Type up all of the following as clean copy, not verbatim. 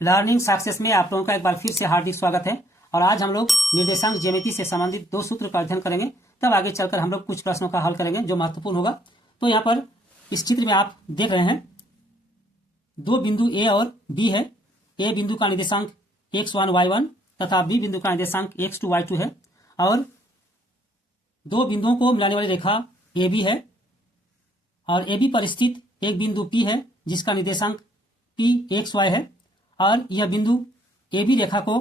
Learning success में आप लोगों का एक बार फिर से हार्दिक स्वागत है। और आज हम लोग निर्देशांक ज्यामिति से संबंधित दो सूत्र का अध्ययन करेंगे। तब आगे चलकर हम लोग कुछ प्रश्नों का हल करेंगे जो महत्वपूर्ण होगा। तो यहाँ पर इस चित्र में आप देख रहे हैं दो बिंदु ए और बी है। ए बिंदु का निर्देशांक x1 y1 तथा बी बिंदु का निर्देशांक x2 y2 है। और दो बिंदुओं को मिलाने वाली रेखा ए बी है और ए बी पर स्थित एक बिंदु P है जिसका निर्देशांक P x y है। और यह बिंदु ए बी रेखा को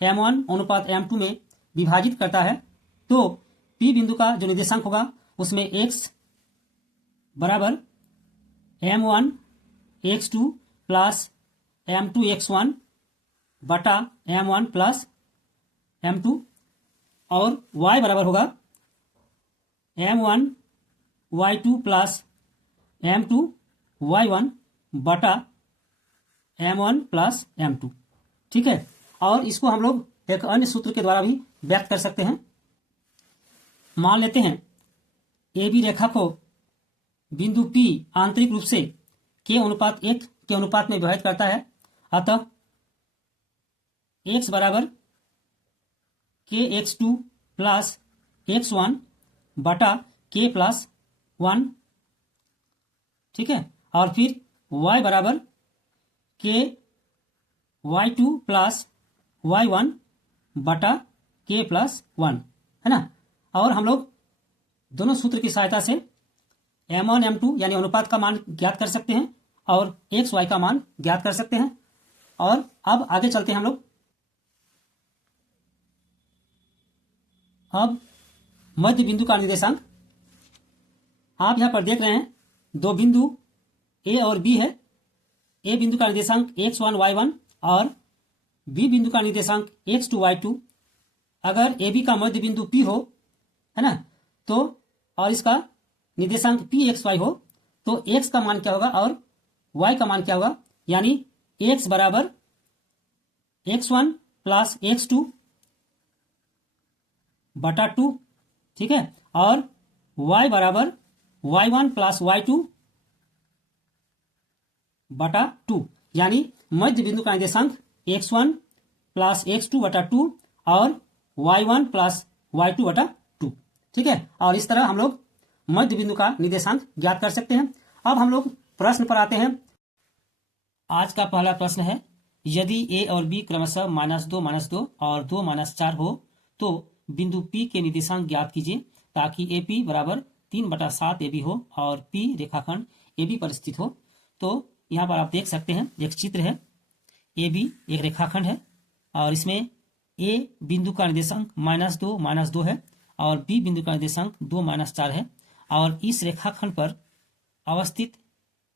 m1 अनुपात m2 में विभाजित करता है। तो P बिंदु का जो निर्देशांक होगा उसमें x बराबर m1 x2 plus m2 x1 बटा m1 प्लस m2 और y बराबर होगा m1 y2 plus m2 y1 बटा m1 प्लस m2। ठीक है। और इसको हम लोग एक अन्य सूत्र के द्वारा भी व्यक्त कर सकते हैं। मान लेते हैं ए बी रेखा को बिंदु P आंतरिक रूप से k/1 के अनुपात में विभाजित करता है। अतः x बराबर kx2 प्लस x1 बटा k प्लस 1। ठीक है। और फिर y बराबर k y2 प्लस y1 बटा k प्लस 1 है ना। और हम लोग दोनों सूत्र की सहायता से m1 m2 यानी अनुपात का मान ज्ञात कर सकते हैं और x y का मान ज्ञात कर सकते हैं। और अब आगे चलते हैं हम लोग। अब मध्य बिंदु का निर्देशांक आप यहां पर देख रहे हैं दो बिंदु a और b है। a बिंदु का निर्देशांक x1 y1 और b बिंदु का निर्देशांक x2 y2। अगर a b का मध्य बिंदु P हो है ना, तो और इसका निर्देशांक p x y हो तो x का मान क्या होगा और y का मान क्या होगा। यानी x बराबर x1 प्लस x2 बटा 2। ठीक है। और y बराबर y1 प्लस y2 बटा 2। यानी मध्य बिंदु का निर्देशांक x1 प्लस x2 बटा 2 और y1 प्लस y2 बटा 2। ठीक है। और इस तरह हम लोग मध्य बिंदु का निर्देशांक ज्ञात कर सकते हैं। अब हम लोग प्रश्न पर आते हैं। आज का पहला प्रश्न है, यदि a और b क्रमशः -2 और 2 - 4 हो तो बिंदु P के निर्देशांक ज्ञात कीजिए ताकि AP बराबर 3/7 AB हो और P रेखाखंड AB पर स्थित हो। तो यहाँ पर आप देख सकते हैं एक चित्र है। AB एक रेखाखंड है और इसमें A बिंदु का निर्देशांक -2 है और B बिंदु का निर्देशांक 2 - 4 है। और इस रेखाखंड पर अवस्थित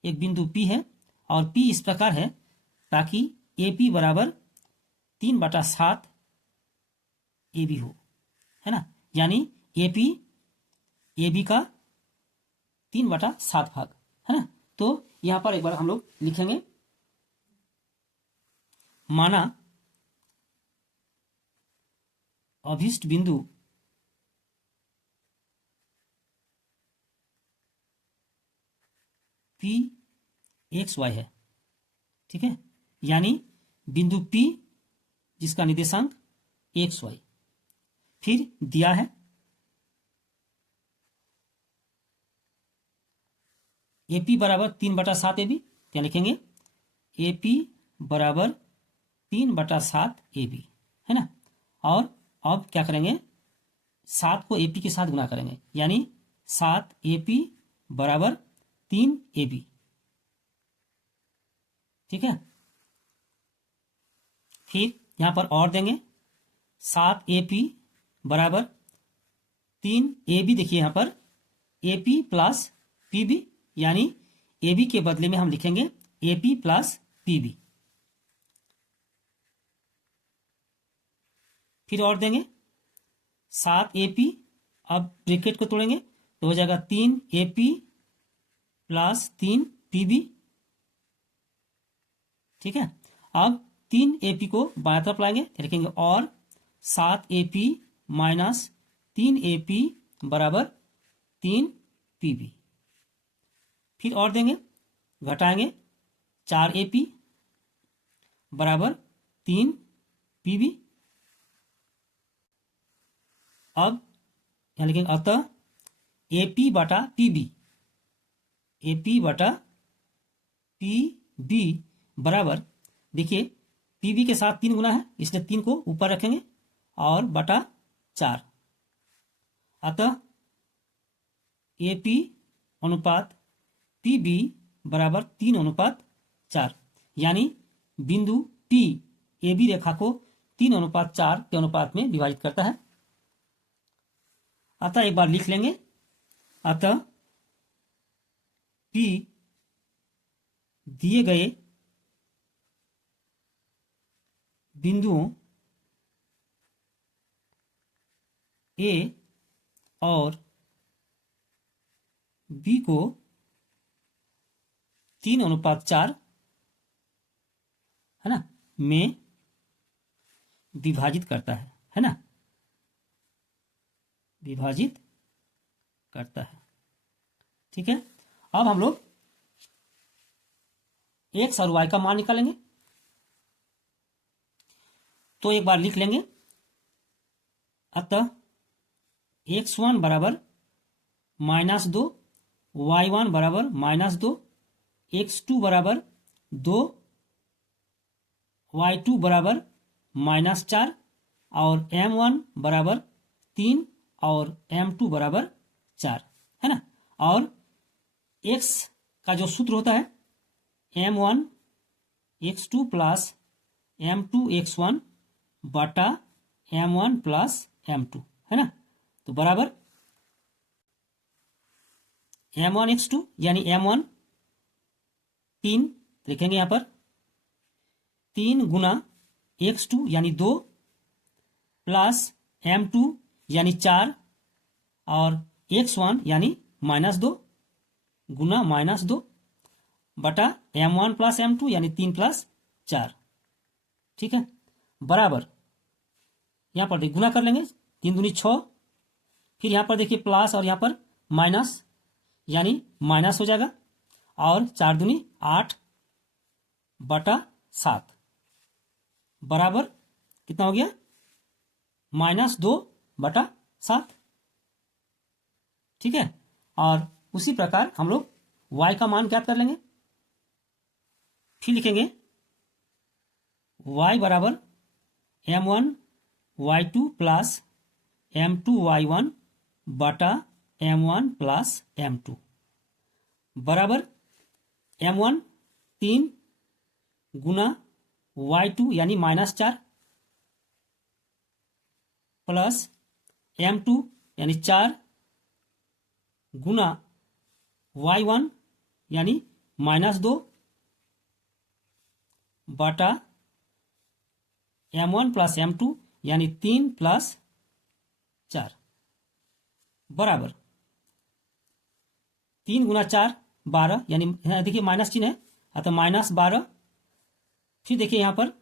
एक बिंदु P है और P इस प्रकार है ताकि AP बराबर 3/7 AB हो, है ना। यानी AP AB का 3/7 भाग, है ना। तो यहां पर एक बार हम लोग लिखेंगे, माना अभिष्ट बिंदु P x y है। ठीक है। यानी बिंदु P जिसका निर्देशांक x y फिर दिया है AP बराबर 3/7 AB। क्या लिखेंगे, AP बराबर 3/7 AB, है ना। और अब क्या करेंगे, 7 को AP के साथ गुना करेंगे यानी 7 AP बराबर 3 AB। ठीक है। फिर यहां पर और देंगे 7 AP बराबर 3 AB। देखिए यहां पर AP प्लस PB यानी AB के बदले में हम लिखेंगे AP प्लस PB। फिर और देंगे 7 AP, अब ब्रैकेट को तोड़ेंगे तो हो जाएगा 3 AP प्लस 3 PB। ठीक है। अब 3 AP को बाएं तरफ लाएंगे तो लिखेंगे और 7 AP माइनस 3 AP बराबर 3 PB। फिर और देंगे, घटाएंगे 4 AP बराबर 3 PB। अब यहाँ लिखेंगे अतः AP बटा PB, AP बटा PB बराबर, देखिए PB के साथ 3 गुना है इसलिए 3 को ऊपर रखेंगे और बटा 4। अतः AP अनुपात PB बराबर 3:4, यानी बिंदु P AB रेखा को 3:4 के अनुपात में विभाजित करता है। अतः एक बार लिख लेंगे, अतः P दिए गए बिंदुओं A और B को 3:4 है ना में विभाजित करता है ना, विभाजित करता है। ठीक है, अब हम लोग x और y का मान निकालेंगे। तो एक बार लिख लेंगे, अतः x1 बराबर -2, y1 बराबर -2, x2 बराबर 2, y2 बराबर -4 और m1 बराबर 3 और m2 बराबर 4 है ना। और x का जो सूत्र होता है m1 x2 plus m2 x1 बटा m1 प्लस m2 है ना। तो बराबर m1 x2 यानी m1 3 लिखेंगे यहाँ पर, 3 गुना x2 यानी 2 प्लस m2 यानी 4 और x1 यानी -2 गुना -2 बटा m1 प्लस m2 यानी 3 प्लस 4। ठीक है, बराबर यहाँ पर गुना कर लेंगे, 3 दूनी 6, फिर यहाँ पर देखिए प्लस और यहाँ पर माइनस यानी माइनस हो जाएगा, और 4 दूनी 8 बटा 7 बराबर कितना हो गया, -2 बटा 7। ठीक है, और उसी प्रकार हम लोग y का मान ज्ञात कर लेंगे। फिर लिखेंगे y बराबर m1 y2 plus m2 y1 बटा m1 प्लस m2 बराबर m1 3 गुना y2 यानी -4 प्लस m2 यानी 4 गुना y1 यानी -2 बटा m1 प्लस m2 यानी 3 प्लस 4 बराबर 3 गुना 4 12, यानी देखिए माइनस चिन्ह है अतः -12। फिर देखिए यहाँ पर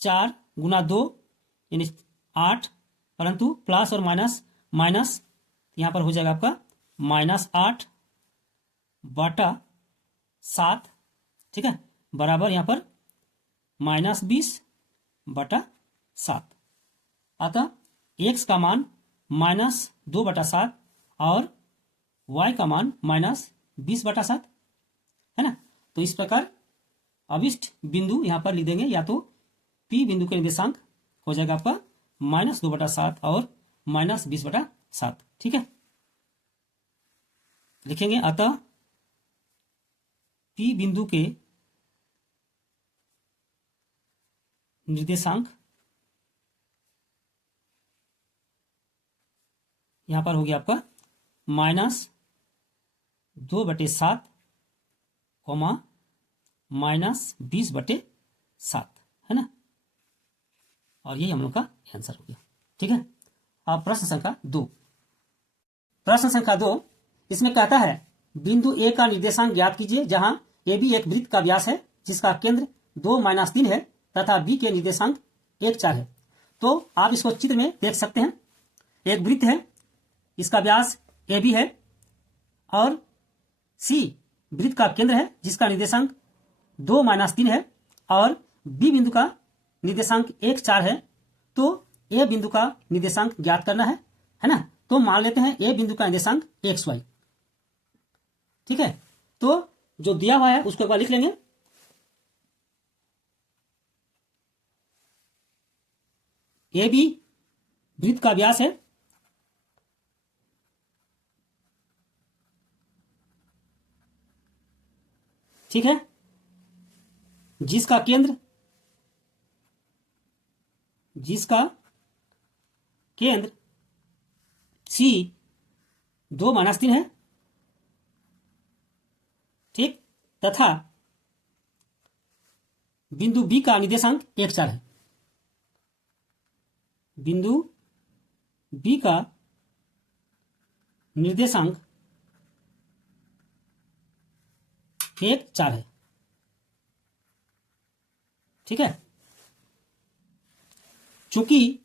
4 गुना 2 यानी 8, परंतु प्लस और माइनस माइनस यहाँ पर हो जाएगा आपका -8 बटा 7। ठीक है, बराबर यहाँ पर -20 बटा 7। अतः x का मान -2 बटा 7 और y का मान -20 बटा 7 है ना। तो इस प्रकार अभिष्ट बिंदु यहाँ पर लिख देंगे, या तो P बिंदु के निर्देशांक हो जाएगा आपका -2 बटा 7 और -20 बटा 7। ठीक है, लिखेंगे अतः P बिंदु के निर्देशांक यहां पर हो गया आपका -2 बटे 7 -20 बटे 7 है ना। और यही हम लोग का आंसर हो गया। ठीक है, अब प्रश्न संख्या 2। प्रश्न संख्या 2 इसमें कहता है बिंदु ए का निर्देशांक ज्ञात कीजिए जहां ए बी एक वृत्त का व्यास है जिसका केंद्र 2-3 है तथा बी के निर्देशांक 1-4 है। तो आप इसको चित्र में देख सकते हैं, एक वृत्त है, इसका व्यास ए बी है और सी वृत्त का केंद्र है जिसका निर्देशांक 2-3 है, और बी बिंदु का निर्देशांक 1 4 है तो ए बिंदु का निर्देशांक ज्ञात करना है ना। तो मान लेते हैं ए बिंदु का निर्देशांक XY। ठीक है, तो जो दिया हुआ है उसको एक बार लिख लेंगे। ए बी वृत्त का व्यास है, ठीक है, जिसका केंद्र C 2-3 है, ठीक, तथा बिंदु B का निर्देशांक 1 4 है। बिंदु B का निर्देशांक 1 4 है, ठीक है। चूंकि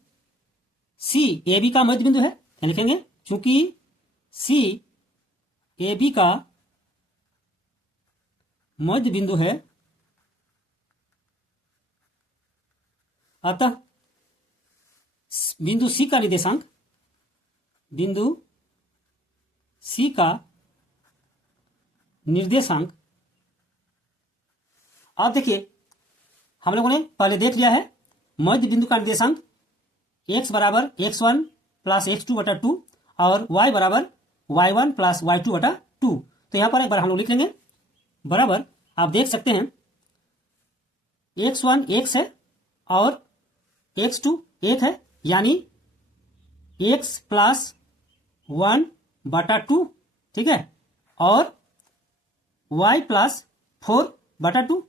C ए बी का मध्य बिंदु है, क्या लिखेंगे, चूंकि C ए बी का मध्य बिंदु है, अतः बिंदु C का निर्देशांक, बिंदु C का निर्देशांक, अब देखिए हम लोगों ने पहले देख लिया है मध्य बिंदु का निर्देशांक x बराबर x1 प्लस x2 बटा 2 और y बराबर y1 प्लस y2 बटा 2। तो यहां पर एक बार हम लोग लिख लेंगे बराबर, आप देख सकते हैं x1 x है और x2 1 है, यानी x प्लस 1 बटा 2, ठीक है, और y प्लस 4 बटा 2।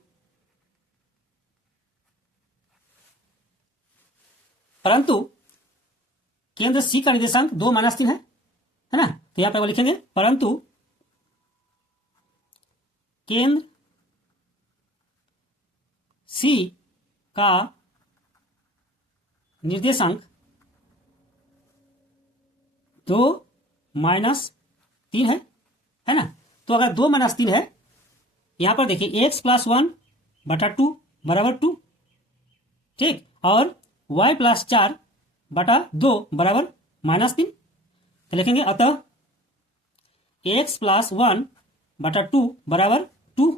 परंतु केंद्र C का निर्देशांक 2-3 है ना। तो यहां पर वो लिखेंगे परंतु केंद्र C का निर्देशांक 2-3 है ना। तो अगर 2-3 है, यहां पर देखिए x प्लस 1 बटा 2 बराबर 2, ठीक, और y प्लस 4 बटा 2 बराबर -3। तो लिखेंगे अतः x प्लस 1 बटा 2 बराबर 2,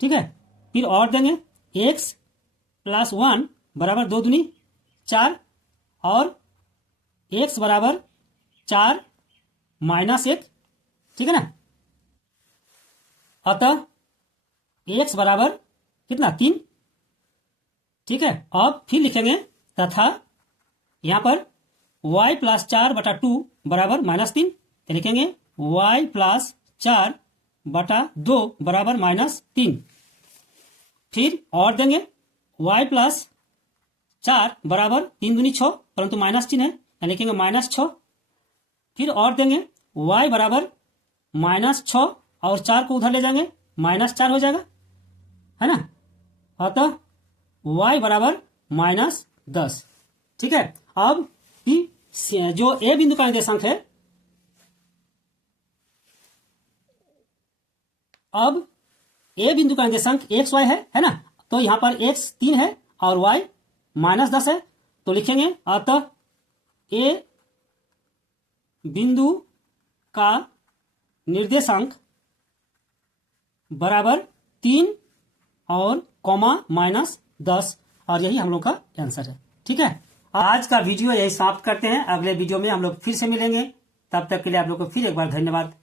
ठीक है। फिर और देंगे x प्लस 1 बराबर 2 दूनी 4 और x बराबर 4 माइनस 1, ठीक है ना। अतः x बराबर कितना 3, ठीक है। अब फिर लिखेंगे तथा यहां पर y प्लस 4 बटा 2 बराबर -3। तो लिखेंगे y प्लस 4 बटा 2 बराबर -3। फिर और देंगे y प्लस 4 बराबर 3 दूनी 6, परंतु माइनस चिन्ह है, तो लिखेंगे -6। फिर और देंगे y बराबर -6 और 4 को उधर ले जाएंगे, -4 हो जाएगा, है ना। अतः y बराबर -10, ठीक है। अब जो a बिंदु का निर्देशांक है, अब a बिंदु का निर्देशांक XY है ना। तो यहां पर x 3 है और y -10 है, तो लिखेंगे अतः a बिंदु का निर्देशांक बराबर 3 और -10, और यही हम लोग का आंसर है, ठीक है। आज का वीडियो यही समाप्त करते हैं। अगले वीडियो में हम लोग फिर से मिलेंगे, तब तक के लिए आप लोग को फिर एक बार धन्यवाद।